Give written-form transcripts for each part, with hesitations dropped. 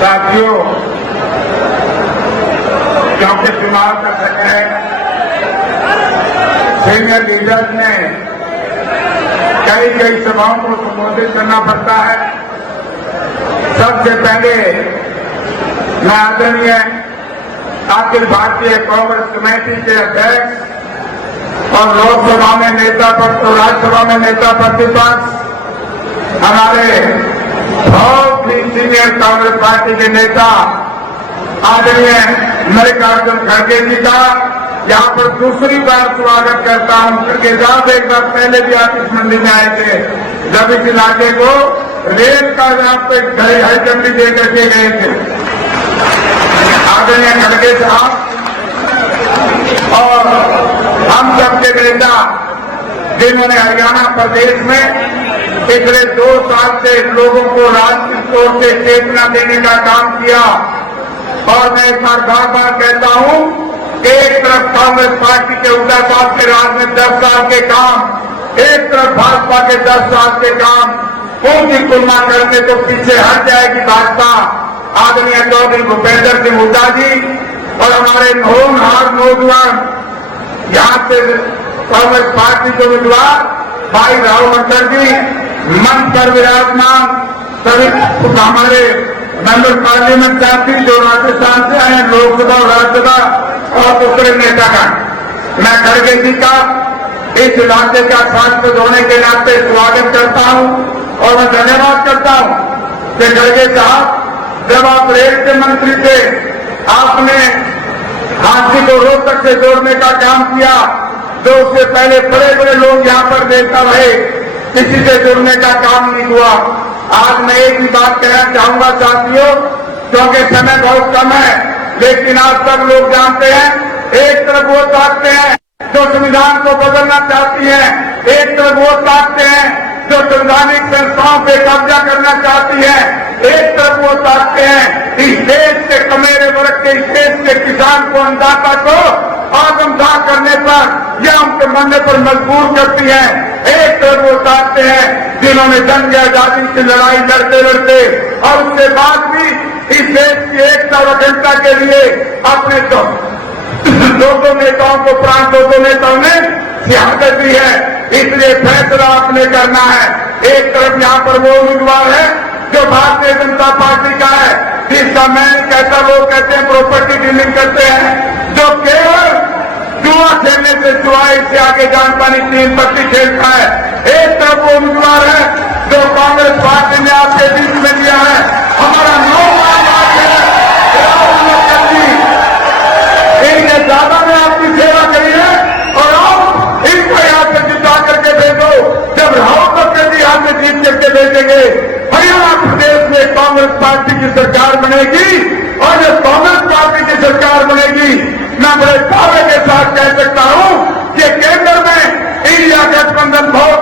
साथियों, क्योंकि चुनाव का समय है, सीनियर लीडर्स ने कई सभाओं को संबोधित करना पड़ता है। सबसे पहले मैं आदरणीय अखिल भारतीय कांग्रेस कमेटी के अध्यक्ष और लोकसभा में नेता और राज्यसभा में नेता प्रतिपक्ष हमारे बहुत ही सीनियर कांग्रेस पार्टी के नेता आदरणीय मल्लिकार्जुन खड़गे जी का यहाँ पर दूसरी बार स्वागत करता हूँ। खड़गे साहब एक बार पहले भी आप इस मंडी में आए थे जब इस इलाके को रेल का यहाँ पे हरी झंडी दे करके गए थे। आदरणीय खड़गे साहब और हम सबके नेता जिन्होंने हरियाणा प्रदेश में पिछले 2 साल से लोगों को राजनीतिक तौर से चेतना देने का काम किया, और मैं एक बार बार कहता हूं कि एक तरफ कांग्रेस पार्टी के उदयपाल के राज में 10 साल के काम, एक तरफ भाजपा के 10 साल के काम, उनकी तुलना करने तो पीछे हट जाएगी भाजपा। आदरणीय चौधरी भूपेंद्र सिंह हुड्डा जी और हमारे होनहार नौजवान यहाँ से कांग्रेस पार्टी के उम्मीदवार भाई राव मंडल जी मंच पर विराजमान, सभी हमारे मेंबर पार्लियामेंट साथी जो राजस्थान से आए, लोकसभा और राज्यसभा और दूसरे नेतागण, मैं खड़गे जी का इस इलाके का सांसद होने के नाते स्वागत करता हूं और मैं धन्यवाद करता हूं कि खड़गे साहब जब आप रेल के मंत्री थे आपने हाथी को रोहतक से जोड़ने का काम किया, जो उससे पहले बड़े बड़े लोग यहाँ पर नेता रहे, किसी से जुड़ने का काम नहीं हुआ। आज मैं एक ही बात कहना चाहूंगा साथियों, क्योंकि समय बहुत कम है, लेकिन आज सब लोग जानते हैं, एक तरफ वो ताकते हैं जो संविधान को बदलना चाहती है, एक तरफ वो ताकते हैं जो संवैधानिक संस्थाओं पे कब्जा करना चाहती है, एक तरफ वो ताकते हैं इस देश के कमेरे वर्ग के, इस देश के किसान को, अन्नदाता को आत्मदाह करने पर या उनके मरने पर मजबूर करती है। एक तरफ वो ताकते हैं जिन्होंने जंग आजादी की लड़ाई लड़ते लड़ते और उसके बाद भी इस देश की एकता और अखंडता के लिए अपने दो नेताओं को प्राण, दो नेताओं ने शहादत दी है। इसलिए फैसला आपने करना है। एक तरफ यहाँ पर वो उम्मीदवार है जो भारतीय जनता पार्टी का है, जिसका मैं कहता, लोग कहते हैं प्रॉपर्टी डीलिंग करते हैं, जो केवल जुआ खेलने से जुआ इससे आगे जान पानी 3 पत्ती खेलता है। एक तरफ वो उम्मीदवार है जो कांग्रेस पार्टी ने आपके बीच में दिया है, हमारा नौजवान इनने ज्यादा में आपकी सेवा करी है और आप इनको यहाँ से जिता करके भेजो। जब राहुल गांधी जी यहाँ से जीत करके भेजेंगे, हरियाणा प्रदेश में कांग्रेस पार्टी की सरकार बनेगी, और जब कांग्रेस पार्टी की सरकार बनेगी, मैं बड़े दावे के साथ कह सकता हूं कि केंद्र में इंडिया गठबंधन बहुत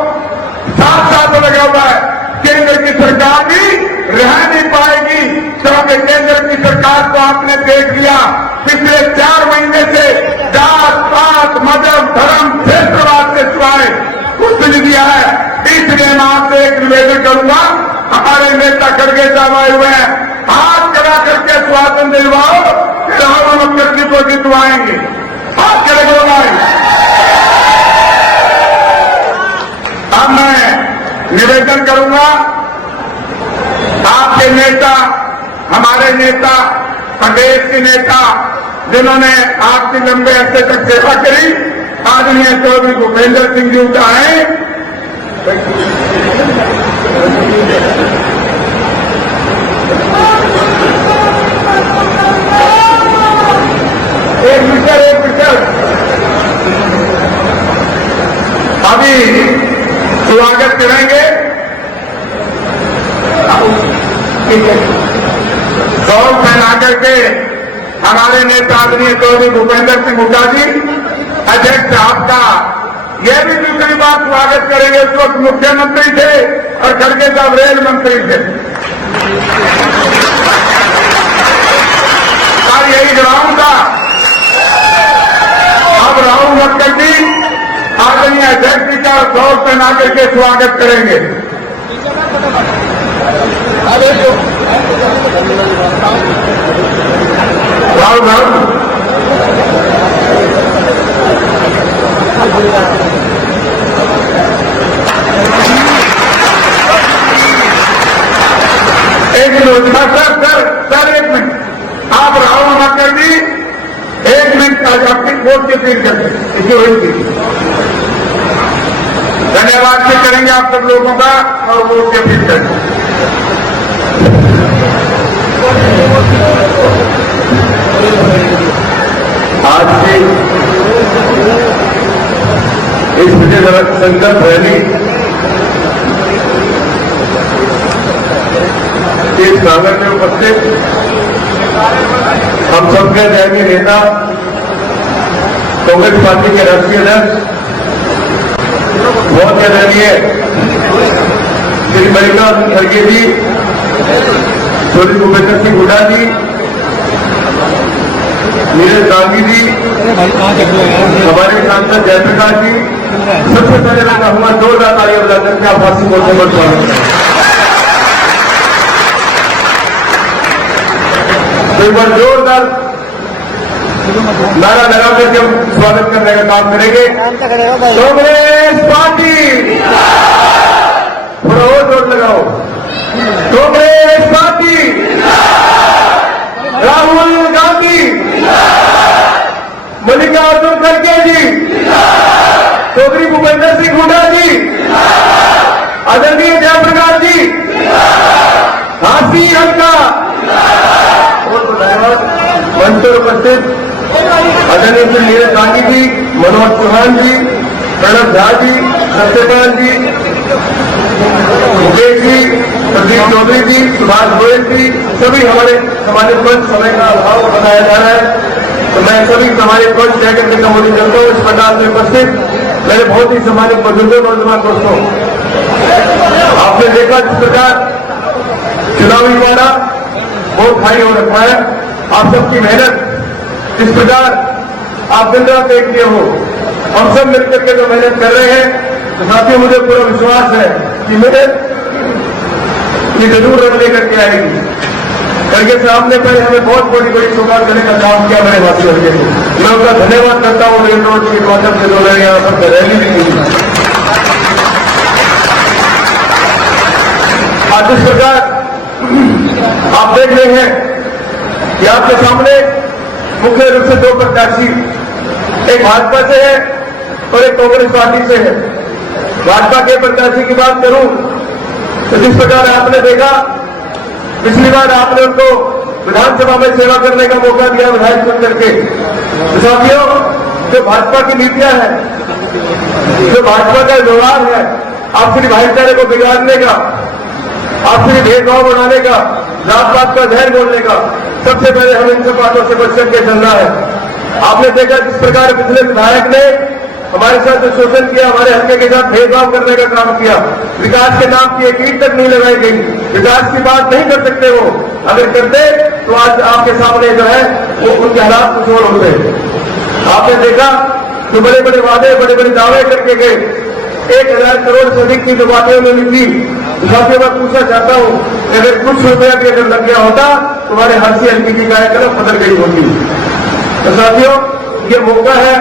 साथ लगा हुआ है। केंद्र की सरकार भी रह नहीं पाएगी, क्योंकि केंद्र की सरकार को आपने देख लिया, पिछले 4 महीने से जात पात मजहब धर्म क्षेत्रवाद से सिवाय कुछ नहीं दिया है। इसलिए मैं आपसे एक निवेदन करूंगा, हमारे नेता खड़गे साहब आए हुए हैं, हाथ खड़ा करके स्वागत दिलवाओ, राहुल मुखर्जी को जितवाएंगे। हाथ खड़े बोलाए। अब मैं निवेदन करूंगा, आपके नेता, हमारे नेता, प्रदेश के नेता जिन्होंने आपकी लंबे अरसे तक सेवा करी, आदरणीय चौधरी भूपेंद्र सिंह जी हुड्डा है। एक मिनट अभी स्वागत करेंगे। गौरव पहना करके हमारे नेता आदरणीय चौधरी भूपेंद्र सिंह हुड्डा जी अध्यक्ष साहब का यह भी दूसरी बात स्वागत करेंगे। उस वक्त मुख्यमंत्री थे और खड़गे साहब रेल मंत्री थे। और यही ग्राउंड था। अब राहुल गांधी आदरणीय अध्यक्ष जी का गौरव पहना करके स्वागत करेंगे। एक मिनट सर 1 मिनट, आप राहुल माकर जी 1 मिनट आज अपनी वोट की अपील करते धन्यवाद से करेंगे आप सब लोगों का और वोट की अपील करेंगे। आज से इस विजय संकल्प रैली इस सागर में उपस्थित हम सबके दैवीय नेता कांग्रेस पार्टी के राष्ट्रीय अध्यक्ष बहुत आदरणीय श्री मल्लिकार्जुन खड़गे जी, श्री भूपेंद्र सिंह हुड्डा जी, नीरज गांधी जी, हमारे सांसद जयप्रकाश जी, सबसे पहले मैं कहूंगा जोरदार तालियां बजाकर के आप फांसी बोलने पर स्वागत करें। एक बार जोरदार नारा लगा करके हम स्वागत करने का काम करेंगे। कांग्रेस पार्टी थोड़ा और जोर लगाओ। कांग्रेस पार्टी, राहुल गांधी, मल्लिकार्जुन खड़गे जी, चौधरी भूपेंद्र सिंह हुड्डा जी, आदरणीय जयप्रकाश जी, झांसी हल्का मंच पर उपस्थित आदरणीय श्री नीरज गांधी जी, मनोज चौहान जी, प्रणब झा जी, सत्यपाल जी, मुकेश जी, प्रदीप चौधरी जी, सुभाष गोयल जी, सभी हमारे सामाजिक मंच समय का अभाव बताया जा रहा है तो मैं सभी सामाजिक मंच तय करने का मोदी जनता हूँ। इस पंडाल में उपस्थित मेरे बहुत ही सामाजिक बुजुर्गों नौजवान दोस्तों, आपने देखा जिस प्रकार चुनावी वाला बहुत भारी हो रखा है, आप सबकी मेहनत जिस प्रकार आप दिन रात एक किए हो, हम सब मिलकर के जो मेहनत कर रहे हैं तो साथियों मुझे पूरा विश्वास है कि मेहनत ये जरूर रंग लेकर के आएगी। करके सामने पर हमें बहुत बड़ी बड़ी सौगात करने का काम किया मेरे वासियों के लिए, मैं उनका धन्यवाद करता हूँ। रेल रोड के माध्यम से जो रहे यहाँ पर रैली भी की आज जिस प्रकार आप देख रहे हैं कि आपके सामने मुख्य रूप से 2 प्रत्याशी, एक भाजपा से है और एक कांग्रेस पार्टी से है। भाजपा के प्रत्याशी की बात करूं तो जिस प्रकार आपने देखा पिछली बार आपने उनको विधानसभा में सेवा करने का मौका दिया विधायक चुन करके। तो साथियों, जो भाजपा की नीतियां हैं, जो भाजपा का व्यवहार है, आपसी भाईचारे को बिगाड़ने का, आपसी भेदभाव बढ़ाने का, जात पात का जहर बोलने का, सबसे पहले हमें इन सब बातों से बचकर के चलना है। आपने देखा जिस प्रकार पिछले विधायक ने हमारे साथ जो शोषण किया, हमारे हल्के के साथ भेदभाव करने का काम किया, विकास के नाम की एक ईंट तक नहीं लगाई गई, विकास की बात नहीं कर सकते वो, अगर करते तो आज आपके सामने जो है वो उनके हालात कुछ और होते। आपने देखा कि बड़े बड़े वादे, बड़े बड़े दावे करके गए, 1000 करोड़ से अधिक की जो बातें उन्होंने की। साथियों मैं पूछना चाहता हूं कि अगर कुछ रुपया भी अगर लग गया होता तुम्हारे हंसी हल्की की कार्यक्रम बदल गई होती। तो साथियों, ये मौका है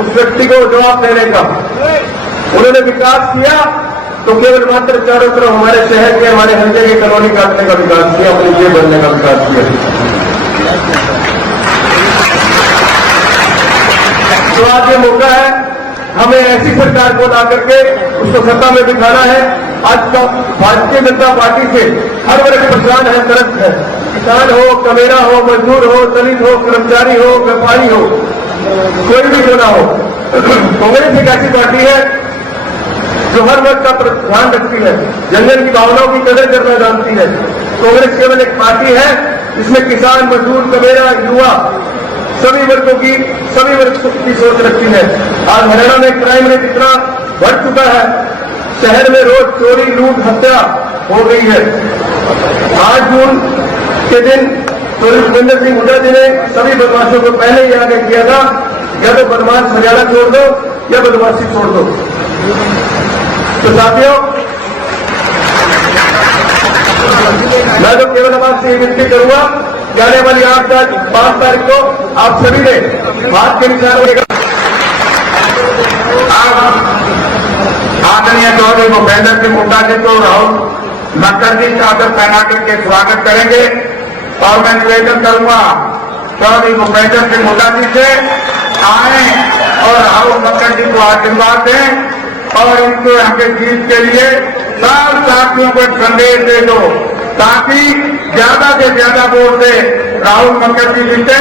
उस व्यक्ति को जवाब देने का। उन्होंने विकास किया तो केवल मात्र चारों तरफ हमारे शहर के, हमारे हल्के की कॉलोनी काटने का विकास किया, अपनी जेब भरने का विकास किया। तो आज ये मौका है हमें ऐसी सरकार को ला करके उसको सत्ता में दिखाना है। आज का भारतीय जनता पार्टी से हर वर्ग परेशान है, त्रस्त है, किसान हो, कमेरा हो, मजदूर हो, दलित हो, कर्मचारी हो, व्यापारी हो, कोई भी क्यों ना हो। कांग्रेस एक ऐसी पार्टी है जो हर वर्ग का ध्यान रखती है, जनजन की भावनाओं की कदर करना जानती है। कांग्रेस केवल एक पार्टी है जिसमें किसान, मजदूर, कमेरा, युवा सभी वर्गों की, सभी वर्ग की सोच रखती है। आज हरियाणा में क्राइम रेट इतना बढ़ चुका है, शहर में रोज चोरी, लूट, हत्या हो गई है। 8 जून के दिन भूपेंद्र सिंह हुड्डा जी ने सभी बदमाशों को पहले ही आगे किया था, या तो बदमाश हरियाणा छोड़ दो या बदमाशी छोड़ दो। तो साथियों, मैं तो केवल अब आपसे विनती करूंगा, जाने वाली 5 तारीख को आप सभी ने हाथ के निशान आदरणीय चौधरी भूपेंद्र सिंह हुड्डा जी को राहुल मकर जी चादर पहना करके स्वागत करेंगे। और मैं निवेदन करूंगा चौधरी भूपेंद्र सिंह हुड्डा जी से आए और राहुल मकर जी को आशीर्वाद दें और इनको यहाँ के जीत के लिए सब साथियों को संदेश दे दो ताकि ज्यादा से ज्यादा वोट से राहुल मकर जी जीते।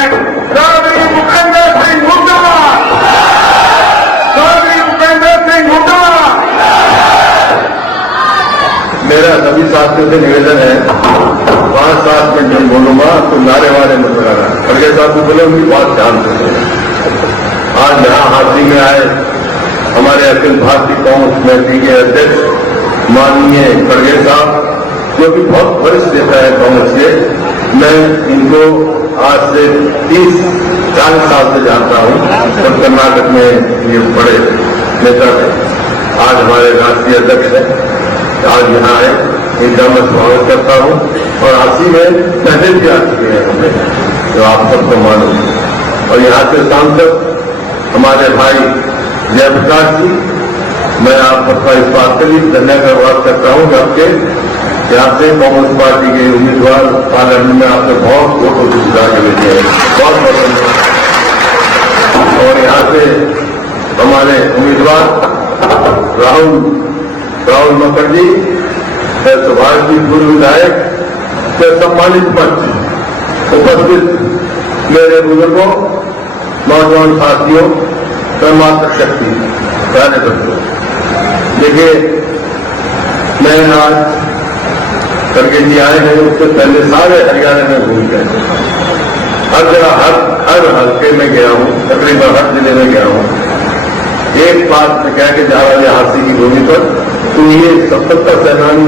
चौधरी भूपेंद्र सिंह हुड्डा, चौधरी भूपेंद्र सिंह हुड्डा। मेरा सभी साथियों से निवेदन है, 5-7 मिनट जब बोलूंगा तो नारे वारे मत लगाना। खड़गे साहब को बोले उनकी बात ध्यान से। आज यहाँ हाथी में आए हमारे अखिल भारतीय कांग्रेस कमेटी के अध्यक्ष माननीय खड़गे साहब, जो कि बहुत वरिष्ठ नेता है कांग्रेस के। मैं इनको आज से 30-40 साल से जानता हूँ और कर्नाटक में ये बड़े नेता थे। आज हमारे राष्ट्रीय अध्यक्ष हैं, आज यहाँ आए, इनका मैं स्वागत करता हूँ। और हाथी में पहले भी आ चुके हैं हमें, जो आप सबको मालूम। और यहाँ से सांसद हमारे भाई जयप्रकाश जी, मैं आप सबका इस बात के लिए धन्यवाद करता हूँ जबकि यहाँ से कांग्रेस पार्टी के उम्मीदवार पार्लियामेंट में आपने बहुत वोट जुटा के भेजे हैं, बहुत बहुत धन्यवाद। और यहाँ से हमारे उम्मीदवार राहुल मकर जी, सुभाष जी पूर्व विधायक से सम्मानित मंच उपस्थित मेरे बुजुर्गों, नौजवान साथियों, मातृ शक्ति प्यारे दोस्तों, देखिए मैं आज करके जी आए हैं, उससे पहले सारे हरियाणा में घूम गए। हर जगह हर हल्के में गया हूँ, तकरीबन हर जिले में गया हूँ। एक बात मैं कह के जा रहा है हाथी की भूमि पर, तो ये स्वतंत्रता सेनानी,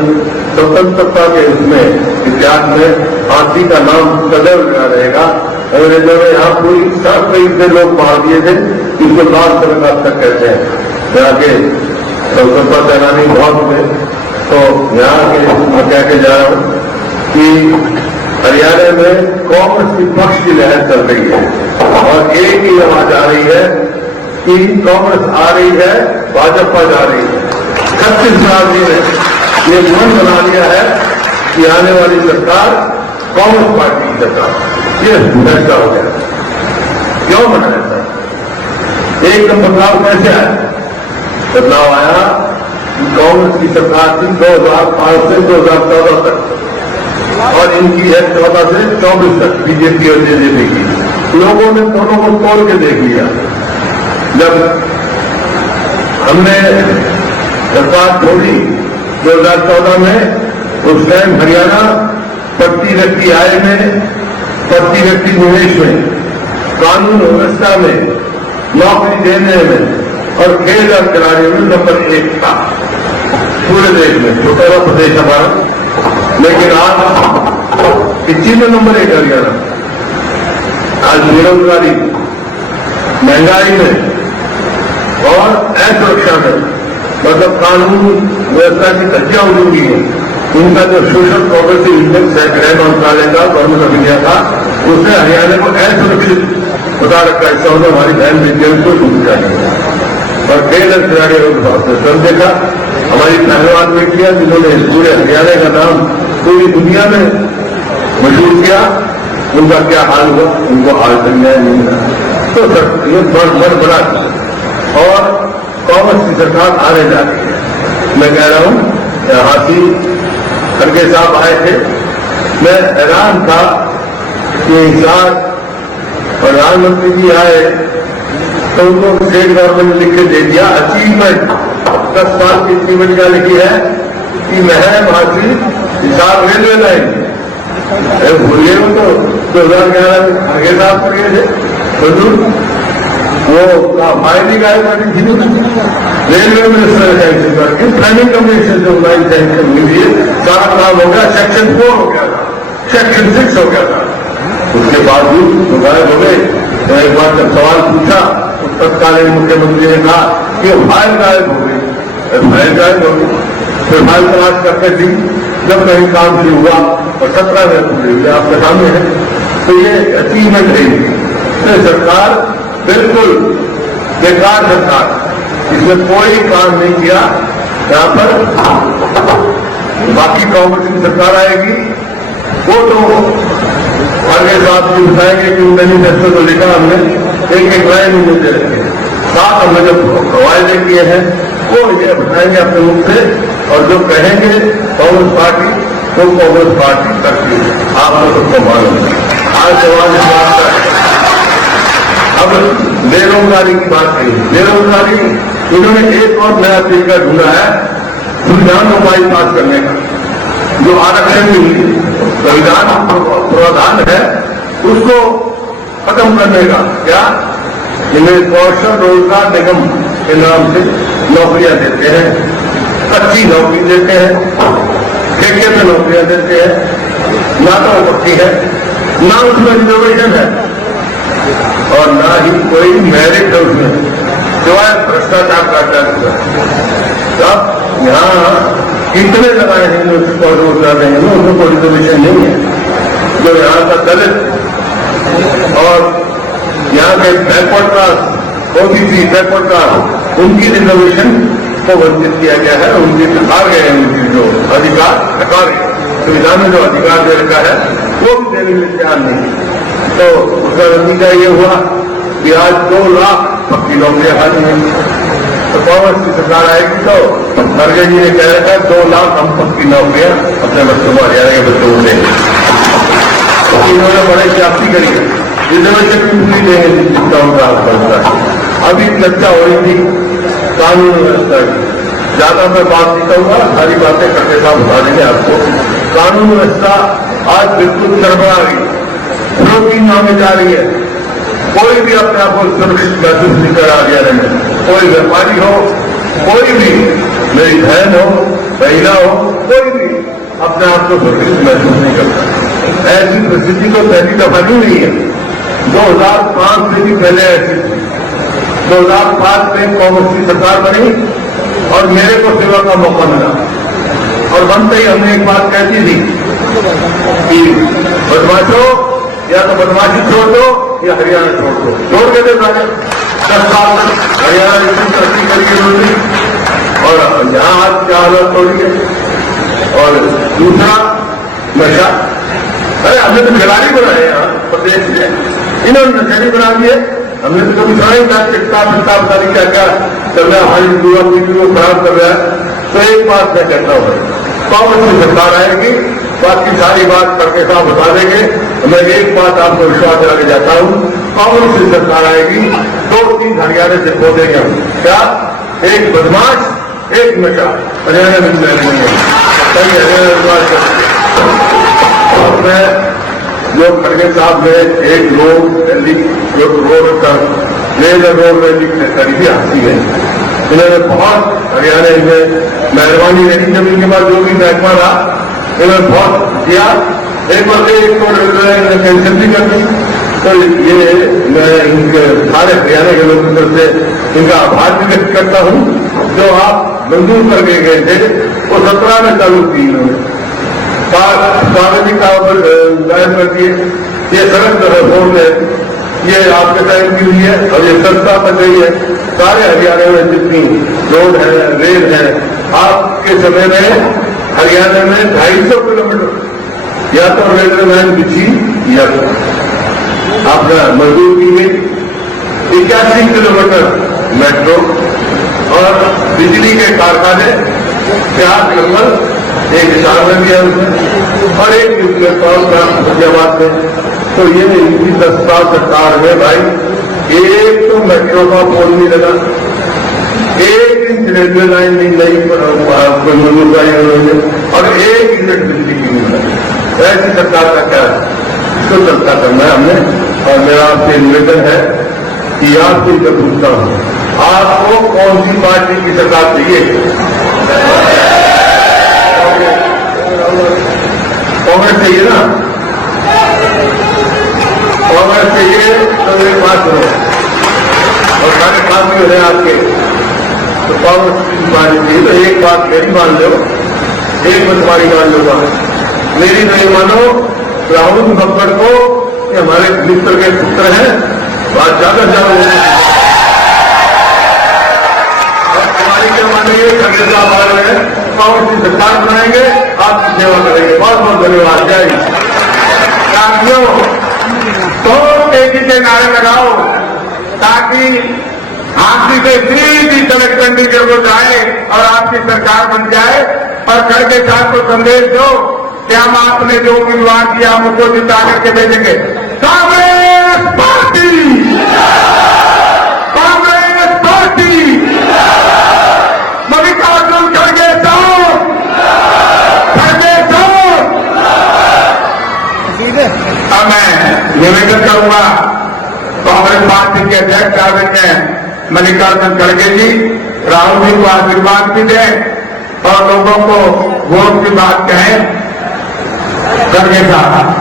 स्वतंत्रता के उसमें इतिहास में हाथी का नाम सदैव बना रहेगा। अंग्रेजों ने यहाँ पूरी 7 लोग मार दिए थे, इसको लाल सरकार तक कहते हैं। यहाँ के स्वतंत्रता सेनानी बहुत थे। तो यहाँ के मैं कह के जा रहा हूँ कि हरियाणा में कांग्रेस विपक्ष की लहर चल रही है और एक ही आवाज आ रही है कि कांग्रेस आ रही है, भाजपा जा रही है। छत्तीसगढ़ ने ये मन बना लिया है कि आने वाली सरकार कांग्रेस पार्टी की सरकार। ये फैसला हो गया। क्यों बना ऐसा? एकदम बदलाव कैसे आया? बदलाव आया कि कांग्रेस की सरकार थी 2005 से 2014 तक और इनकी है 14 से 24 तक बीजेपी और जेजेपी की। लोगों ने दोनों को तोड़ के देख लिया। जब हमने सरकार छोड़ी 2014 में, उस टाइम हरियाणा प्रति व्यक्ति आय में, प्रति व्यक्ति निवेश में, कानून व्यवस्था में, नौकरी देने में और खेल और खिलाड़ियों में नंबर 1 था पूरे देश में। छोटा सा प्रदेश हमारा, लेकिन आज इसी में नंबर 1 हरियाणा। आज बेरोजगारी, महंगाई में और असुरक्षा में, मतलब कानून व्यवस्था की धज्जियां उड़ गई है। उनका जो सोशल प्रोग्रेसिव इंडेक्स है गृह मंत्रालय का, गवर्नमेंट ऑफ इंडिया का, उसने हरियाणा को असुरक्षित बता रखा है। इसका मतलब हमारी बहन बेटियों को सुविधा नहीं है। और खेल और खिलाड़ियों के भाव से सब देखा, हमारी पहलवान बेटियां जिन्होंने पूरे हरियाणा का नाम पूरी दुनिया में मशहूर किया, उनका क्या हाल हुआ? उनको हाल तक न्याय नहीं मिला। तो सर ये बड़ा और कांग्रेस की सरकार आने जा रही है। मैं कह रहा हूं, हाथी खड़गे साहब आए थे, मैं हैरान था कि साथ प्रधानमंत्री जी आए तो उनको स्टेट गवर्नमेंट ने लिख के दे दिया अचीवमेंट, 10 साल की अचीवमेंट क्या लिखी है कि महम हाथी हिसाब रेलवे लाइन। भूलिए वो तो 2011 में खड़गे साहब कर गए थे, वो फाइलिंग आए रेलवे मिनिस्टर सैंक्शन करके प्लानिंग कमीशन जो लाइन सैंक्शन मिली है, सारा काम हो गया। सेक्शन 4 हो गया था, सेक्शन 6 हो गया था। उसके बावजूद तो गायब हो गए। तो एक बार जब सवाल पूछा तो तत्कालीन मुख्यमंत्री ने कहा कि फाइल गायब हो गई। फाइल गायब हो गई, फिर फाइल तलाश करते थी। जब कहीं काम शुरू हुआ और 17 में पूरी हुई, आपके सामने है। तो ये अचीवमेंट रहेगी। तो सरकार बिल्कुल बेकार सरकार, इसमें कोई काम नहीं किया। यहाँ पर बाकी कांग्रेस की सरकार आएगी, वो तो आगे साहब जी बताएंगे कि मैनिफेस्टो तो लिखा हमने, एक एक लाइन में मुझे रखे, साथ हमने जो वायदे किए हैं वो ये बताएंगे अपने मुख से, और जो कहेंगे कांग्रेस पार्टी तो कांग्रेस पार्टी करती है, आप लोग सबको मालूम है। आज सवाल इस बात का है, अब बेरोजगारी की बात कही, बेरोजगारी इन्होंने एक और नया तरीका ढूंढा है संविधान को बाईपास करने का, जो आरक्षण की संविधान प्रावधान है उसको खत्म करने का। क्या इन्हें कौशल रोजगार निगम के नाम से नौकरियां देते हैं, अच्छी नौकरी देते हैं, ठेके में नौकरियां देते हैं, ना तो पक्की है, ना उसमें रिजर्वेशन है और ना ही कोई मेरिट है उसमें, सिवाय भ्रष्टाचार का टैक्स है। तब यहाँ कितने लगाए हैं जो रोजगार रहे हैं, उसमें कोई रिजर्वेशन नहीं है। जो यहाँ का दलित और यहाँ के backward class OBC backward class, उनकी रिजर्वेशन को वंचित किया गया है, उनकी हटा गए हैं, उनकी जो अधिकार हटा गए, संविधान में जो अधिकार दे रखा है वो भी देने में तैयार नहीं। तो उसका नतीजा ये हुआ कि आज 2 लाख पक्की नौकरियां खाली हैं। तो कांग्रेस की सरकार आएगी तो खड़गे जी ने कह रखा है 2 लाख हम पक्की नौकरियां अपने बच्चों को, हरियाणा के बच्चों को देंगे। तो इन्होंने बड़े जाति करी, रिजर्वेशन भी पूरी देंगे जितना उनका हक बनता है। अभी चर्चा हो रही थी कानून व्यवस्था की, ज्यादा मैं बात नहीं करूंगा, सारी बातें करके साथ बता देंगे आपको। कानून व्यवस्था आज बिल्कुल गड़बड़ा रही, विरोधी नामे जा रही है, कोई भी अपने आप को सुरक्षित महसूस नहीं करा हरियाणा में, कोई व्यापारी हो, कोई भी, मेरी बहन हो, महिला हो, कोई भी अपने आप को सुरक्षित महसूस नहीं करता। ऐसी परिस्थिति तो पहली दफा नहीं हुई है, 2005 से भी पहले ऐसी थी। 2005 में कांग्रेस की सरकार बनी और मेरे को सेवा का मौका मिला, और बनते ही हमने एक बात कहती थी कि बदमाशों या तो बदमाशी छोड़ दो या हरियाणा छोड़ दो, छोड़ के दे सारे 10 साल तक हरियाणा इतनी तरक्की करके उन्होंने, और यहाँ आज क्या हालत हो रही है। और दूसरा नशा, अरे हमने तो खिलाड़ी बनाए यहाँ प्रदेश में, इन्होंने नशा नहीं बना दिए। हमने तो कभी सुना ही था चिट्टा पिट्टा बता दी क्या क्या चल रहा है, हमारी युवा पीढ़ी को खराब कर रहा है। तो एक बात मैं कहता हूँ, कांग्रेस की सरकार आएगी, बाकी सारी बात करके साफ बता देंगे। मैं एक बात आपको विश्वास दिला के जाता हूँ, कांग्रेस की सरकार आएगी, 2-3 हरियाणा से खो देंगे हम। क्या? एक बदमाश, एक नशा हरियाणा में नहीं है, सही हरियाणा। और मैं जो खड़गे साहब ने एक रोड रैली, जो रोड का लेजर रोड रैली करी थी आती है, इन्होंने बहुत हरियाणा में मेहरबानी रही, जब इनके पास जो भी महकमा रहा इन्होंने बहुत किया। एक बार एक तो कैंसिल भी कर दी। तो ये मैं इनके सारे हरियाणा के लोगों की तरफ से इनका आभार भी व्यक्त करता हूँ, जो आप मंजूर करके गए थे वो 17 में चालू की इन्होंने, कागजी कागज दायर कर दिए। ये सड़क रोड है, ये आपके टाइम की हुई है और ये सस्ता बन गई है। सारे हरियाणा में जितनी रोड है, रेल है, आपके समय में हरियाणा में 250 किलोमीटर या तो रेलवे लाइन बिछी या आपका मंजूर की गई, 81 किलोमीटर मेट्रो और बिजली के कारखाने 4 नंबर एक हिसाब में दिया उसने, और एक प्लेटफॉर्म का फैजाबाद में। तो ये इनकी 10 साल सरकार में भाई एक तो मेट्रो का पोल नहीं लगा, 1 इंच रेलवे लाइन नहीं नई मंजूर कराई उन्होंने, और 1 यूनिट बिजली की नहीं लगी। ऐसी सरकार का क्या है, इसको चर्चा करना है हमने। और मेरा आपसे निवेदन है कि आपको जब पूछता हूं, आपको कौन सी पार्टी की सरकार चाहिए? कांग्रेस चाहिए ना? कांग्रेस चाहिए तो मेरी बात सुनो, और सारे काम भी हो रहे हैं आपके, तो कांग्रेस की पार्टी चाहिए। तो एक बात मेरी मान लो, एक मैं तुम्हारी मान लूंगा, मेरी नहीं मानो राहुल गब्बर को, ये हमारे मित्र के पुत्र हैं, बात ज्यादा ज्यादा कार्यक्रम आनेंगे, खड़गे साहब आ रहे हैं, कांग्रेस की सरकार बनाएंगे, आपकी सेवा करेंगे। बहुत बहुत धन्यवाद। जय हिंद। साथियों, तो तेजी से नारे लगाओ ताकि हाथी से सीधी सड़क चंडीगढ़ को जाए और आपकी सरकार बन जाए। और खड़गे साहब को संदेश दो कि हम आपने जो उम्मीदवार किया हम उसको जिता करके भेजेंगे। कांग्रेस पार्टी, कांग्रेस पार्टी, मल्लिकार्जुन खड़गे साहब, खड़गे साहब। अब मैं निवेदन करूंगा कांग्रेस पार्टी के अध्यक्ष आदरणीय मल्लिकार्जुन खड़गे जी राहुल जी को आशीर्वाद भी दें और लोगों को वोट की बात कहें। खड़गे साहब।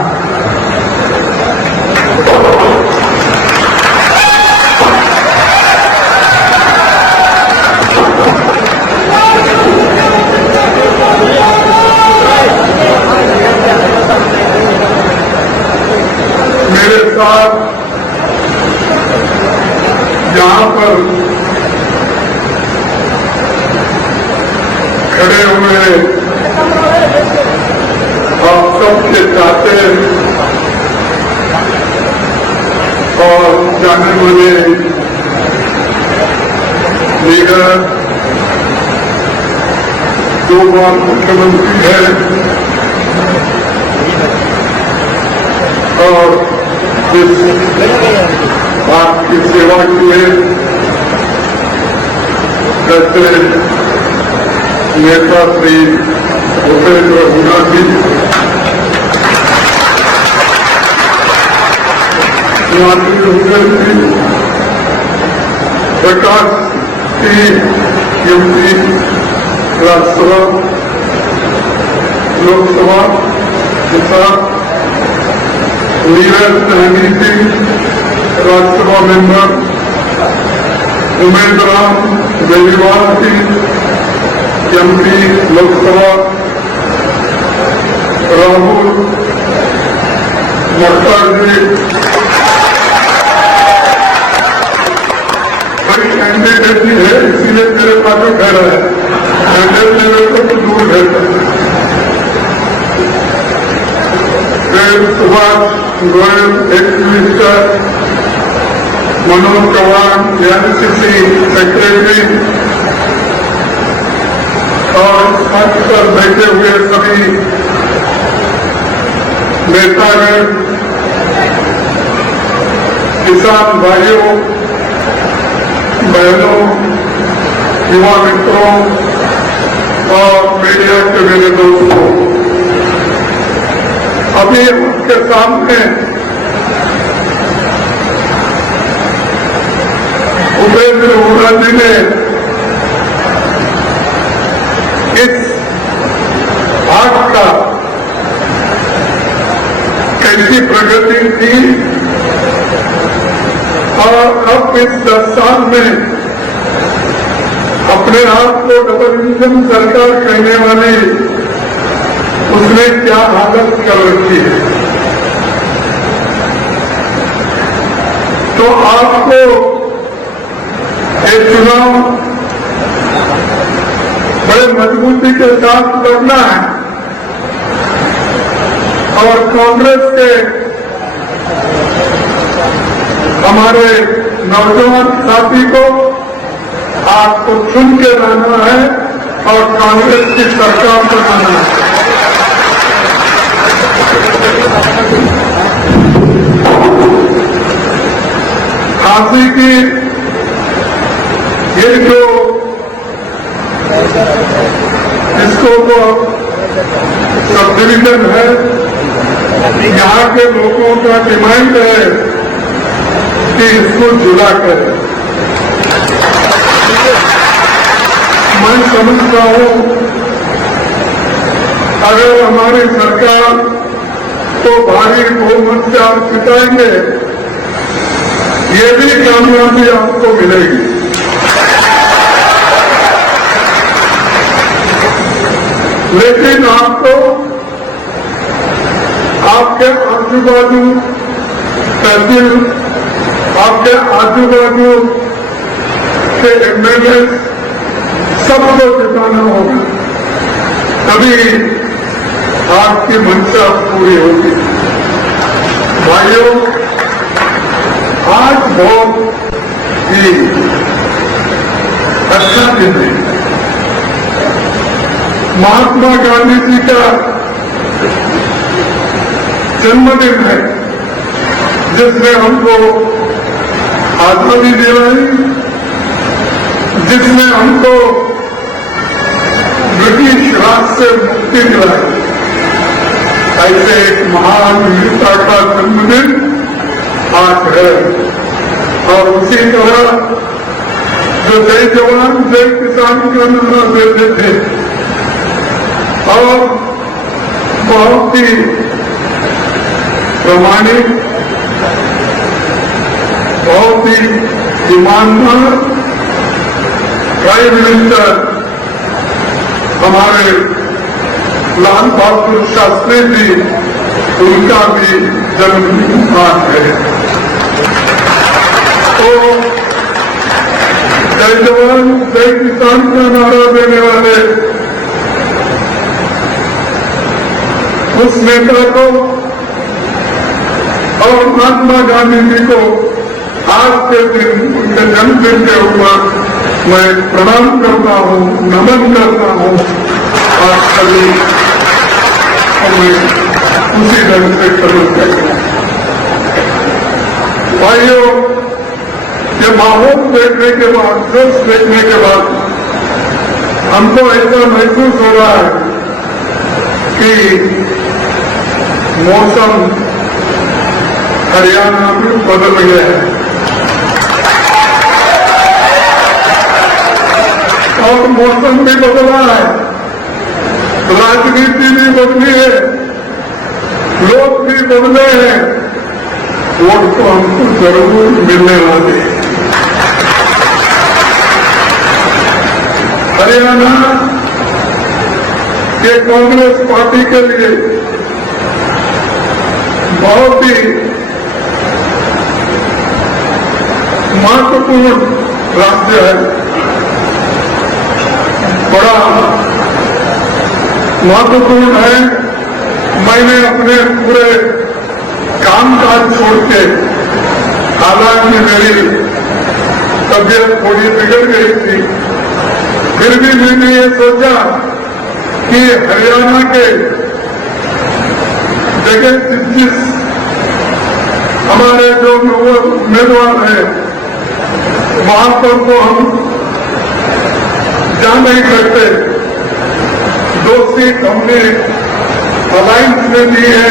मेरे साथ यहां पर खड़े हुए आप सबके चाहते और जाने वाले लीडर, दो बार मुख्यमंत्री है और इस बात की सेवा की है, जैसे नेता श्री भूपेंद्र हुड्डा जी, हुड्डा जी, प्रकाश जी एमपी राज्यसभा लोकसभा विधान, नीरज सहनी जी राज्यसभा मेंबर, उमेश राम बेनीवाल जी एमपी लोकसभा, राहुल मक्कर जी बड़ी कैंडिडेट भी है, इसीलिए मेरे पास कह रहा है, कैंडिडेट लेवल पर तो दूर है। Subhash Goyal ex minister, Manoj Chauhan NCC secretary और मंच पर बैठे हुए सभी नेतागण, किसान भाइयों बहनों, युवा मित्रों और मीडिया के मेरे दोस्तों, अभी उनके सामने भूपेंद्र हुड्डा जी ने इस भाग का कैसी प्रगति थी और अब इस 10 साल में अपने आप को डबल इंजन सरकार कहने वाली उसने क्या हालत कर रखी है। तो आपको ये चुनाव बड़े मजबूती के साथ लड़ना है और कांग्रेस के हमारे नौजवान साथी को आपको चुन के रहना है और कांग्रेस की सरकार बनाना है। फांसी की ये जो इसको वो सब डिवीजन है, यहाँ के लोगों का डिमांड है कि इसको जुड़ा करें। मैं समझता हूँ अगर हमारी सरकार तो भारी बहुमत से आप जिताएंगे, ये भी कामयाबी आपको मिलेगी। लेकिन आपको आपके आजू बाजू तहसील, आपके आजू बाजू के एमएलए सबको जिताना होगा, तभी आपकी मंशा पूरी होगी। भाइयों, आज बहुत ही अच्छा दिन है। महात्मा गांधी जी का जन्मदिन है, जिसने हमको आजादी दिलाई, जिसने हमको ब्रिटिश राज से मुक्ति दिलाई। ऐसे एक महान नेता का जन्मदिन आज है। और उसी तरह जो जय जवान जय किसान का नारा देते थे और बहुत ही प्रामाणिक, बहुत ही ईमानदार प्राइम मिनिस्टर हमारे लाल बहादुर शास्त्री जी, उनका भी जन्मदिन आज है। तो जय जवान जय किसान का नारा देने वाले उस नेता को और महात्मा गांधी जी को आज के दिन, उनके जन्मदिन के ऊपर मैं प्रणाम करता हूं, नमन करता हूं और सभी हमें उसी ढंग से कदम करते हैं। भाइयों, ये माहौल देखने के बाद, दृश्य देखने के बाद हमको ऐसा महसूस हो रहा है कि मौसम हरियाणा में बदल गया है और मौसम भी बदला है, राजनीति भी बदली है, लोग भी बदले हैं। वोट तो हमको जरूर मिलने वाले हैं। हरियाणा के कांग्रेस पार्टी के लिए बहुत ही महत्वपूर्ण राज्य है, बड़ा महत्वपूर्ण है। मैंने अपने पूरे कामकाज छोड़ के, हालांकि मेरी तबीयत थोड़ी बिगड़ गई थी, फिर भी मैंने ये सोचा कि हरियाणा के जगह जिस हमारे जो उम्मीदवार हैं वहां पर तो हम जा नहीं सकते। 2 सीट हमने अलायंस में दी है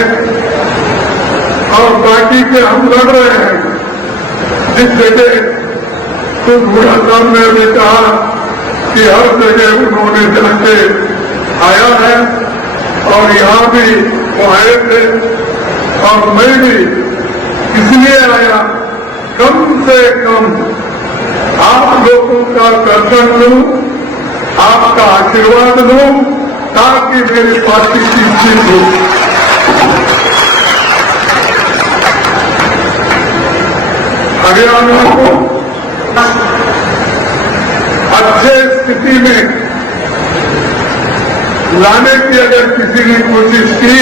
और बाकी के हम लड़ रहे हैं। जिस जगह खुद बुढ़ा साहब ने भी कहा कि हर जगह उन्होंने जाके आया है और यहाँ भी वो आए थे और मैं भी इसलिए आया कम से कम आप लोगों का दर्शन लूं, आपका आशीर्वाद लूं, ताकि मेरी पार्टी की जीत हो। हरियाणा को अच्छे स्थिति में लाने की अगर किसी ने कोशिश की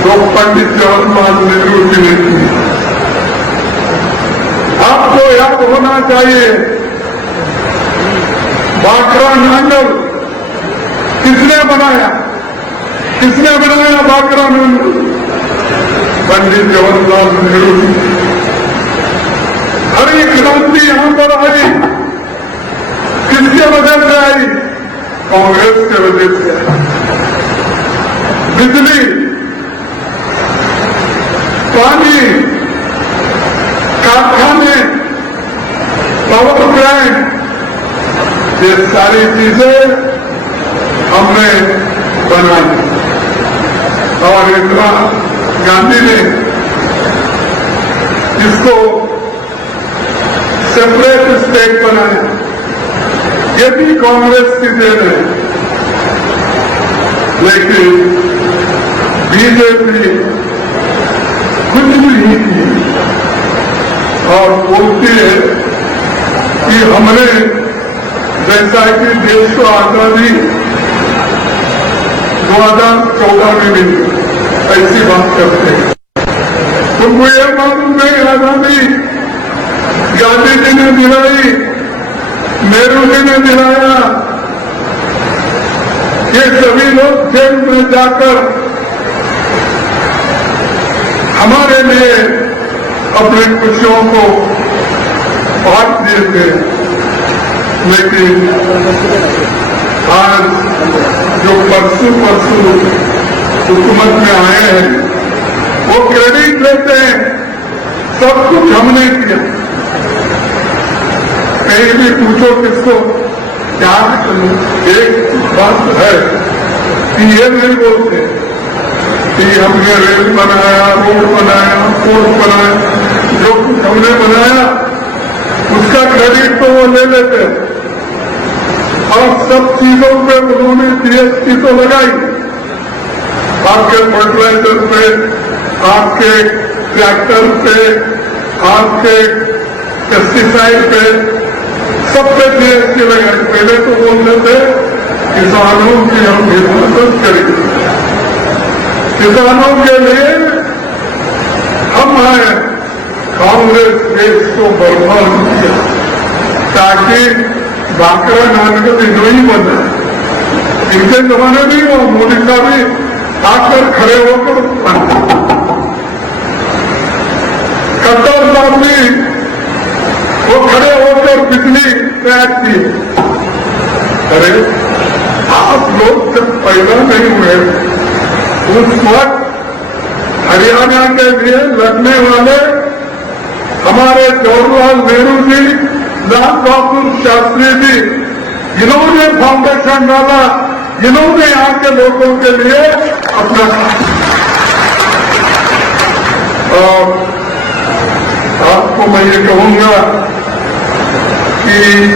तो पंडित जवाहरलाल नेहरू जी ने की। आपको याद होना चाहिए, बाकरा नांगल किसने बनाया? किसने बनाया बाकरा नांगल? पंडित जवाहरलाल नेहरू जी। हरी क्रांति यहां पर आई, किसके वजह से आई? कांग्रेस के वजह से आई। बिजली, पानी, कारखाने, पावर प्लांट, ये सारी चीजें हमने बनाई और इंदिरा गांधी ने इसको सेपरेट स्टेट बनाया। ये भी कांग्रेस की देन है, लेकिन बीजेपी कुछ भी नहीं की और बोलती है कि हमने जैसा कि देश को आजादी 2014 में मिली, ऐसी बात करते हैं। तुमको ये मालूम नहीं आजादी गांधी जी ने दिलाई, नेहरू जी ने दिलाया, ये सभी लोग जेल में जाकर हमारे लिए अपनी खुशियों को बांट दिए थे। लेकिन आज जो परसों हुकूमत में आए हैं वो क्रेडिट लेते हैं, सब कुछ हमने किया। कहीं भी पूछो किसको क्या, एक बात है कि ये नहीं बोलते कि हमने रेल बनाया, रोड बनाया, पोर्ट बनाया, जो कुछ हमने बनाया उसका क्रेडिट तो वो ले लेते हैं। और सब चीजों पे उन्होंने जीएसटी तो लगाई, आपके फर्टिलाइजर पे, आपके ट्रैक्टर पे, आपके पेस्टिसाइड पे, सब पे जीएसटी लगाई। पहले तो बोलते थे किसानों की हम हिफाजत करेंगे, किसानों के लिए हम आए। कांग्रेस देश को बर्बाद किया ताकि बाकरा नानक इनो ही बना। इनके जमाने में वो मोदी का भी आकर खड़े होकर कत्तर साहब भी वो खड़े होकर बिजली तैयार की। अरे आप लोग जब पैदा नहीं हुए उस वक्त हरियाणा के लिए लड़ने वाले हमारे जवाहरलाल नेहरू जी, लाल बहादुर शास्त्री जी, इन्होंने फाउंडेशन डाला, इन्होंने यहाँ के लोगों के लिए अपना। और आपको मैं ये कहूंगा कि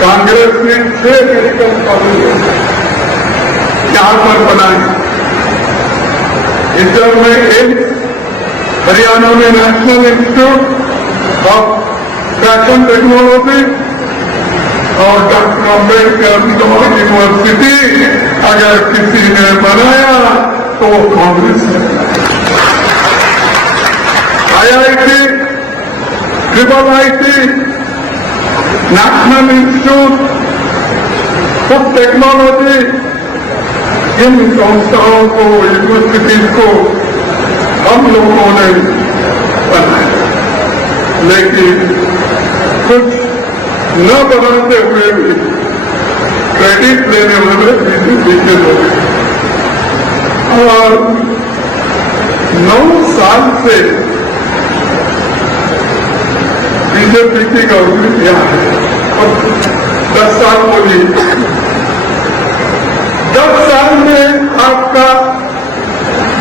कांग्रेस ने 6 मेडिकल कॉलेज यहाँ पर बनाए। इंदौर में एम्स, हरियाणा में national institute of fashion technology और डॉक्टर अम्बेडकर यूनिवर्सिटी अगर किसी ने बनाया तो वो कांग्रेस ने। IIT, IIIT, national institute of technology, इन संस्थाओं को, यूनिवर्सिटीज को हम लोगों ने बनाया। लेकिन कुछ न बनाते हुए भी क्रेडिट लेने वाले बीजेपी के लोग। और 9 साल से बीजेपी की गवर्नमेंट यहाँ है और 10 साल बोली। 10 साल में आपका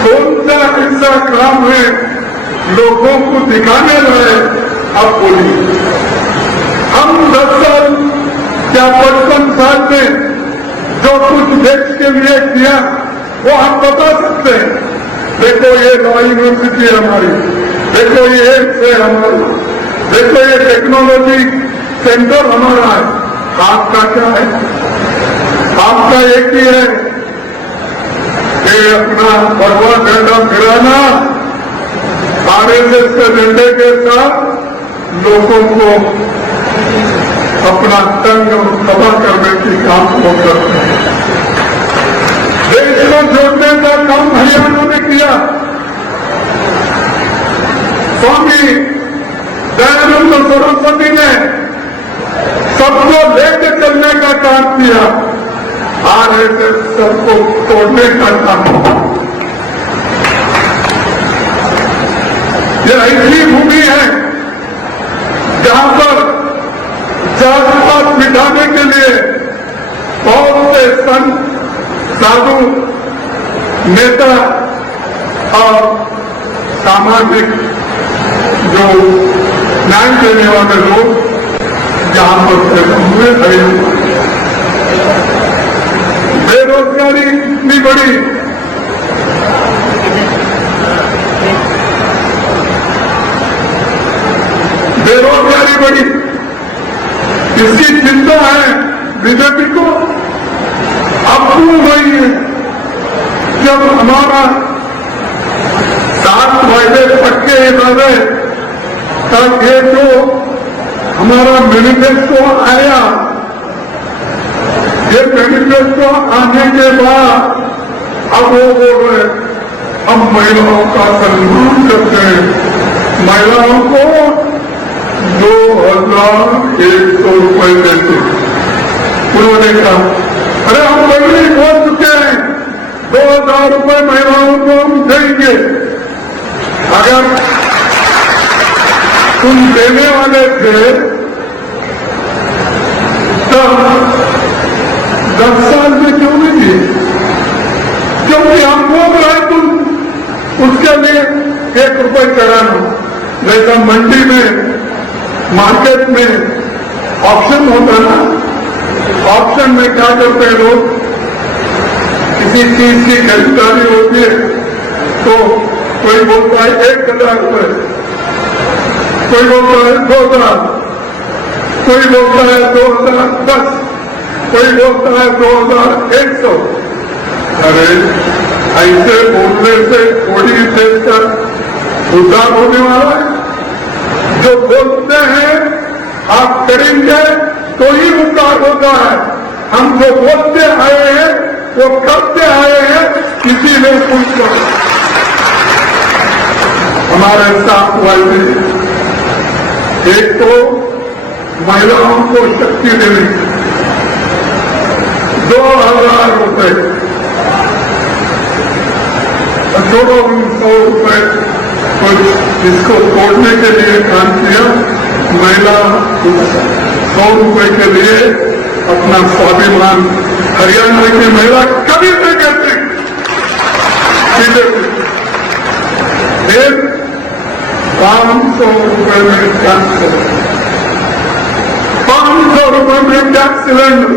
कौन सा ऐसा काम है लोगों को दिखाने लाए, आप बोलिए। हम 10 साल क्या 55 साल में जो कुछ देश के लिए किया वो हम बता सकते हैं। देखो ये लॉ यूनिवर्सिटी हमारी, देखो ये एम्स है हमारी, देखो ये टेक्नोलॉजी सेंटर हमारा है। आपका क्या है? आपका एक ही है कि अपना भगवा झंडा फिराना, आरएसएस के झंडे के साथ लोगों को अपना तंग और तबाह करने की काम को करते हैं। देश को जोड़ने का काम हरियाणा ने किया। स्वामी दयानंद सरस्वती ने सबको लेकर चलने का काम किया, आरएसएस सबको तोड़ने का काम। यह ऐसी भूमि है जहां पर जात-पात मिटाने के लिए बहुत से संत, साधु, नेता और सामाजिक जो न्याय देने वाले लोग जहां पर पैदा हुए खड़े हुए। बेरोजगारी इतनी बड़ी, बेरोजगारी बड़ी, इसकी चिंता है बीजेपी को अप्रूव हुई है। जब हमारा 7 वायदे पक्के इरादे तक ये जो हमारा मैनिफेस्टो आया, ये मैनिफेस्टो आने के बाद अब वो बोल रहे हम महिलाओं का सम्मान करते हैं, महिलाओं को 2,100 रुपए देते। उन्होंने कहा अरे हम पहले ही बोल चुके हैं 2,000 रुपए महिलाओं को हम देंगे। अगर तुम देने वाले थे तब 10 साल में क्यों नहीं दिए? क्योंकि हम बोल रहे तुम उसके लिए 1 रुपए चढ़ाना। जैसा मंडी में मार्केट में ऑप्शन होता ना, ऑप्शन में क्या करते हैं लोग, किसी चीज की खरीदारी होती है तो कोई बोलता है 1,000 रुपए, कोई बोलता है 2,000, कोई बोलता है 2,010, कोई बोलता है 2,100। अरे ऐसे बोलने से थोड़ी देर तक उद्धार होने वाला है। जो बोलते हैं आप करेंगे तो ही उद्धार होता है। हम जो बोलते आए हैं वो करते आए हैं, किसी ने पूछा हमारे साथ वाले एक तो महिलाओं को शक्ति देने 2,000 रुपए, 100 रुपए तो इसको तोड़ने के लिए काम किया। महिला 100 रुपए के लिए अपना स्वाभिमान हरियाणा की महिला कभी नहीं करती। फिर 500 रुपए में गैस, 500 रुपए में गैस सिलेंडर,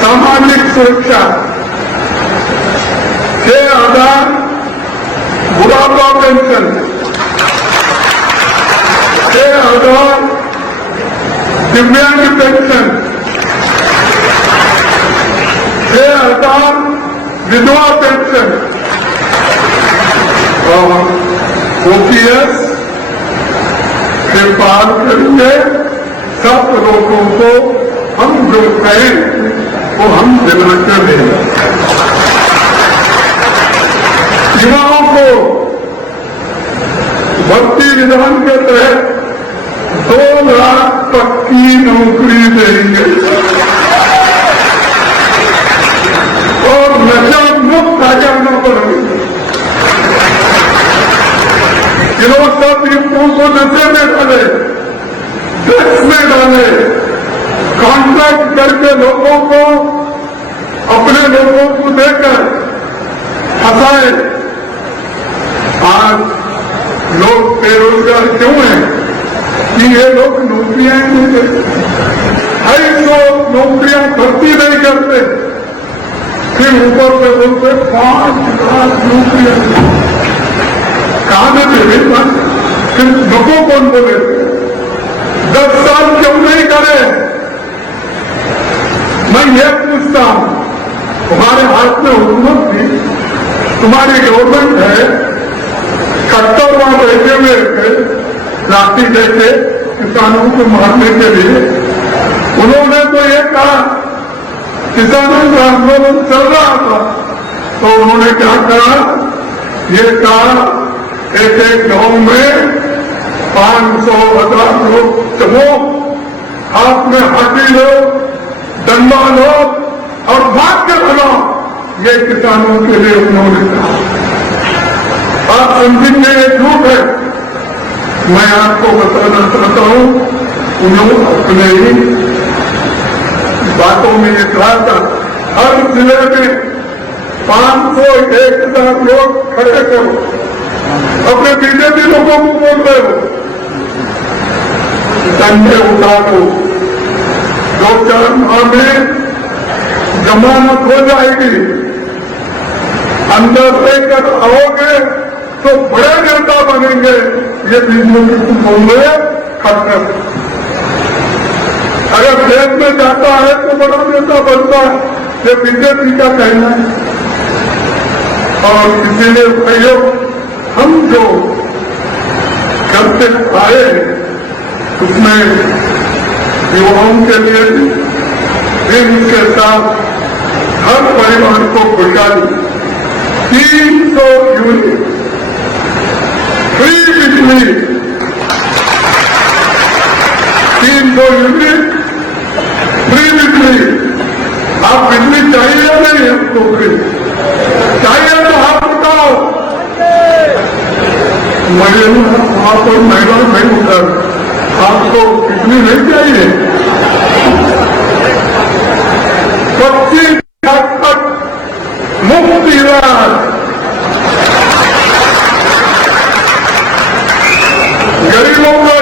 सामाजिक सुरक्षा, 6,000 बुढ़ापा पेंशन, 6,000 दिव्यांग पेंशन, 6,000 विधवा पेंशन और OPS के पार करेंगे। सब लोगों को हम जो कहें वो हम दिला कर देंगे। युवाओं को भर्ती विधान के तहत 2 लाख पक्की नौकरी देंगे और नशा मुक्त हरियाणा बनाएंगे। जिन्होंने सब युवकों को नशे में डाले, ड्रग्स में डाले, कॉन्ट्रैक्ट करके लोगों को, अपने लोगों को देकर फंसाए। आज लोग बेरोजगार क्यों हैं? कि ये लोग नौकरियां नहीं देते, 250 नौकरियां भर्ती नहीं करते, फिर ऊपर से बोलते 5 लाख नौकरियां कहां देते? फिर लोगों कौन बोले 10 साल क्यों नहीं करे? मैं ये पूछता हूं, तुम्हारे हाथ में हुकूमत थी, तुम्हारी गवर्नमेंट है, कट्टर वहां बैठे हुए थे लाठी लेके किसानों को मारने के लिए। उन्होंने तो ये कहा, किसानों का आंदोलन चल रहा था तो उन्होंने क्या कहा, ये कहा एक गांव में 500,000 लोग चलो, हाथ में हाथी लो, डंडा लो और भाग के भगाओ। ये किसानों के लिए उन्होंने कहा। आप समझेंगे ये झूठ है। मैं आपको बताना चाहता हूं, उन्होंने अपने ही बातों में ये कहा था, हर जिले में 500-1,000 लोग खड़े करो। अपने बीजेपी लोगों को बोल रहे हो, डंडे उठा दो, 2-4 माह में जमानत हो जाएगी, अंदर लेकर आओगे तो बड़े नेता बनेंगे। ये बीजेपी को बोल रहे खत्म। अगर देश में जाता है तो बड़ा नेता बनता है, ये बीजेपी का कहना है। और इसीलिए भाइयों, हम जो करते आए उसमें युवाओं के लिए भी उनके साथ हर परिवार को खुशहाली 300 यूनिट फ्री बिजली, 300 यूनिट फ्री बिजली। आप बिजली चाहिए या नहीं हमको? फ्री चाहिए तो हाथ उठाओ। वहां पर महिला नहीं उतर, आपको बिजली नहीं चाहिए? 25 लाख तक मुफ्त इलाज, गरीबों का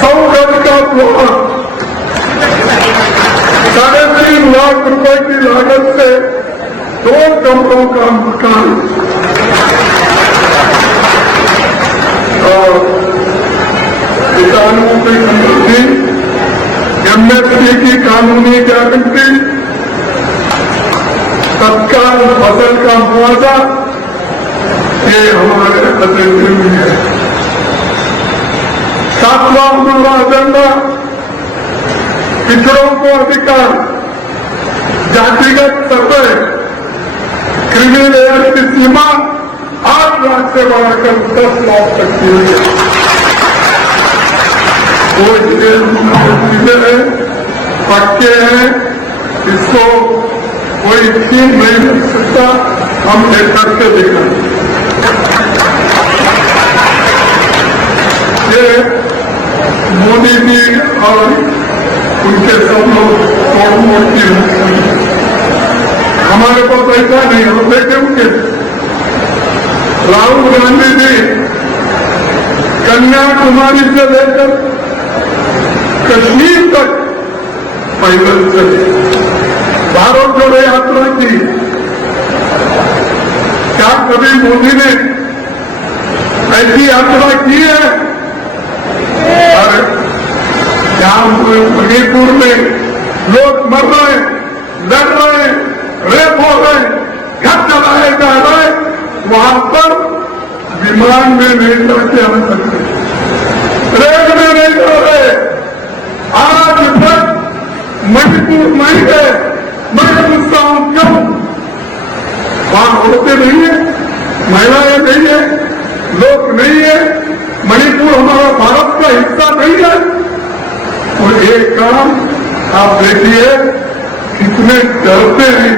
100 गज का प्लॉट, 3.5 लाख रुपए की लागत से 2 कमरों का मकान। और किसानों की समृद्धि, एमएसपी की कानूनी गारंटी, तत्काल फसल का मुआवजा, ये हमारे एजेंडे में है। 7वां हमारा एजेंडा पिछड़ों को अधिकार, जातिगत सर्वे, क्रिमिनल एयर की सीमा 8 लाख से बढ़ाकर 10 लाख तक की हुई है। वो चीजें हैं, पक्के हैं, इसको कोई छीन नहीं रख सकता। हम एक करके दिखाएं। ये मोदी जी और उनके सब लोग तोड़ मोड़ की, हमारे पास ऐसा नहीं, हम देखे उनके राहुल गांधी जी कन्याकुमारी से लेकर कश्मीर तक पैदल चले, भारत जोड़ो यात्रा की। क्या कभी मोदी ने ऐसी यात्रा की है? और जहां मणिपुर में लोग मर रहे, लड़ रहे, रेप हो रहे, घर चलाए जा रहे, वहां पर विमान में नहीं जाके आ सकते, ट्रेन में नहीं जा रहे। आज तक मणिपुर नहीं गए। मैं पूछता हूं क्यों? वहां होते नहीं है, महिलाएं नहीं है, लोग नहीं है, मणिपुर हमारा भारत का हिस्सा नहीं है। और एक काम आप देखिए, कितने डरते हैं।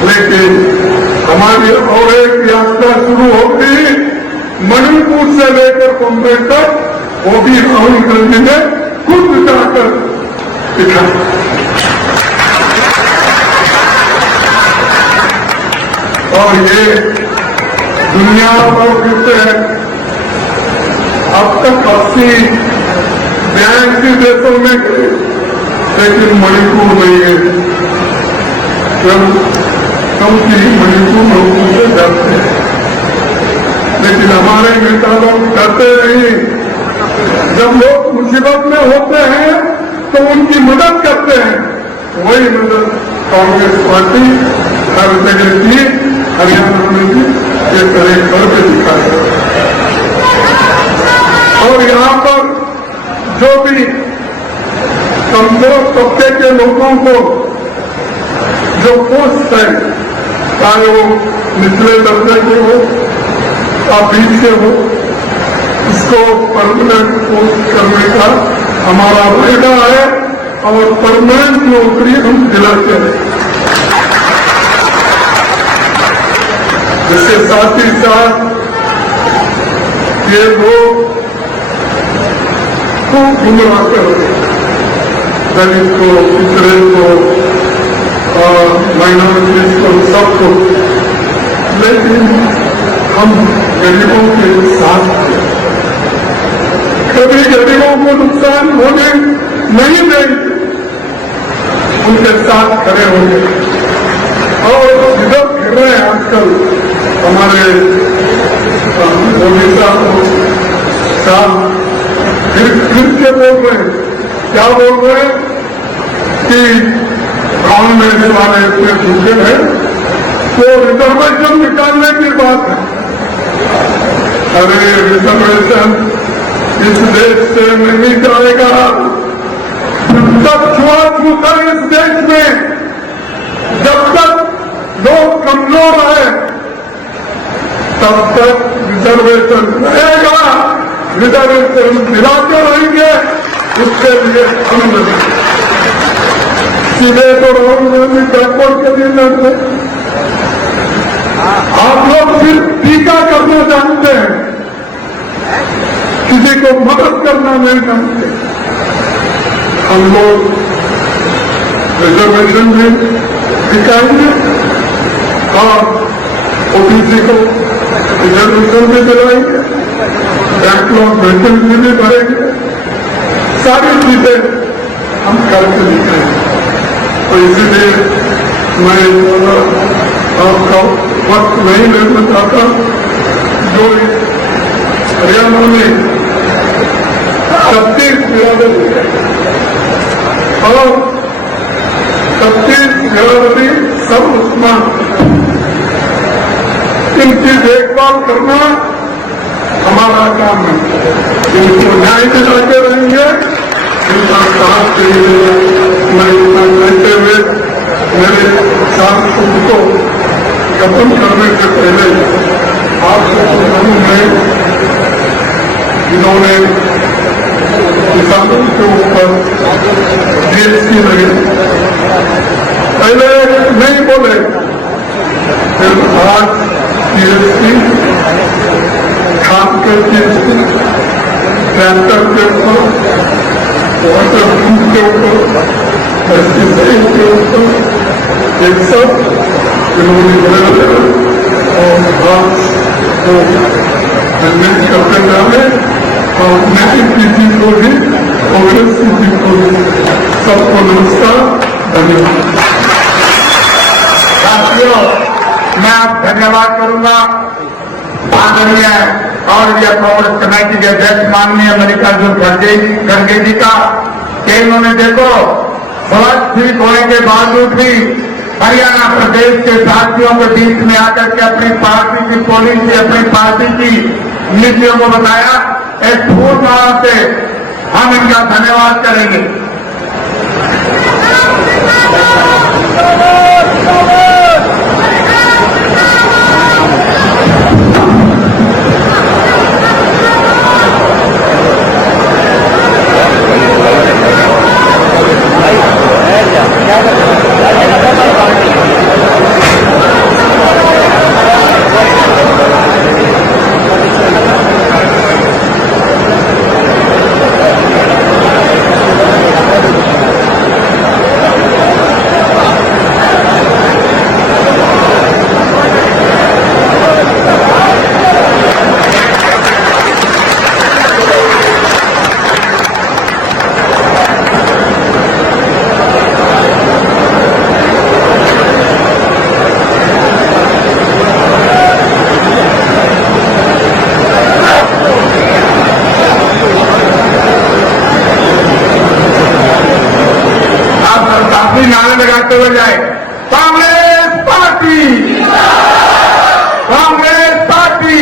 लेकिन हमारी और एक यात्रा शुरू होगी मणिपुर से लेकर बम्बई तक, वो भी राहुल गांधी ने खुद जाकर दिखाया। और ये दुनिया भर फिरते हैं। अब तक 80-82 देशों में गए, लेकिन मणिपुर नहीं है। क्योंकि मणिपुर लोगों से डरते हैं। लेकिन हमारे नेता लोग डरते नहीं। जब लोग मुसीबत में होते हैं तो उनकी मदद करते हैं। वही मदद कांग्रेस पार्टी हर जगह की, हरियाणा में भी ये तरह करके दिखाया। और यहाँ पर जो भी कमजोर तबके के लोगों को जो पोस्ट है, चाहे वो निचले दर्जे के हो या बीच के हो, इसको परमानेंट पोस्ट करने का हमारा वायदा है और परमानेंट नौकरी हम दिलाते हैं। जिसके साथ ही साथ ये लोग खूब गुमराह कर रहे हैं, दलित को, पिछड़े को, माइनॉरिटीज को, सबको। लेकिन हम गरीबों के साथ कभी गरीबों को नुकसान होने नहीं देंगे, उनके साथ खड़े होंगे। और इधर फिर रहे हैं आजकल हमारे मोदी साहब फिर के बोल रहे हैं, क्या बोल रहे हैं कि कांग्रेस वाले इतने झूठे हैं, तो रिजर्वेशन निकालने की बात है। अरे रिजर्वेशन इस देश से नहीं जाएगा। जब तक छुआछूत है इस देश में, जब तक लोग कमजोर है, तब तक रिजर्वेशन रहेगा। रिजर्वेशन दिलाते रहेंगे, उसके लिए हम सीधे तो राहुल गांधी बैकवर्ड के लिए लड़ते। आप लोग सिर्फ टीका करना जानते हैं, किसी को मदद करना नहीं जानते। हम लोग रिजर्वेशन भी दिखाएंगे और ओबीसी को रिजर्वेशन भी दिलाएंगे, बैकलॉग वैकेंसी भी भरेंगे, सारी चीजें हम करके दिखाएंगे। तो इसीलिए मैं आपका वक्त नहीं लेना चाहता। जो हरियाणा में 36 बिरादरी और 36 बिरादरी सब मुसलमान, इनकी देखभाल करना हमारा काम है। इनको न्याय दिलाते रहेंगे। इनका साथ के लिए मैं इतना कहते हुए मेरे सांसद को गठन करने से पहले आपको जरूर है, जिन्होंने किसानों के ऊपर जीएसटी लगे, पहले नहीं बोले, फिर आज जीएसटी, खाद के जीएसटी, ट्रैक्टर के ऊपर, वाटर प्रूफ के ऊपर, पेस्टिसाइड के ऊपर, एक सब इन्होंने बदल और घास को मैनेज करते जाने और नेटिव पीसी को भी कांग्रेस पीसी को भी सबको नमस्कार, धन्यवाद। साथियों, मैं आप धन्यवाद करूंगा आदरणीय ऑल इंडिया कांग्रेस कमेटी के अध्यक्ष माननीय मल्लिकार्जुन खड़गे जी का, कि इन्होंने देखो स्वास्थ्य ठीक होने के बावजूद भी हरियाणा प्रदेश के साथियों के बीच में आकर के अपनी पार्टी की पॉलिसी, अपनी पार्टी की नीतियों को बताया। एक फूल माला से हम इनका धन्यवाद करेंगे। नारे लगाते हुए जाए, कांग्रेस पार्टी, कांग्रेस पार्टी,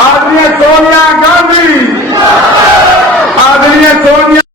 आदरणीय सोनिया गांधी, आदरणीय सोनिया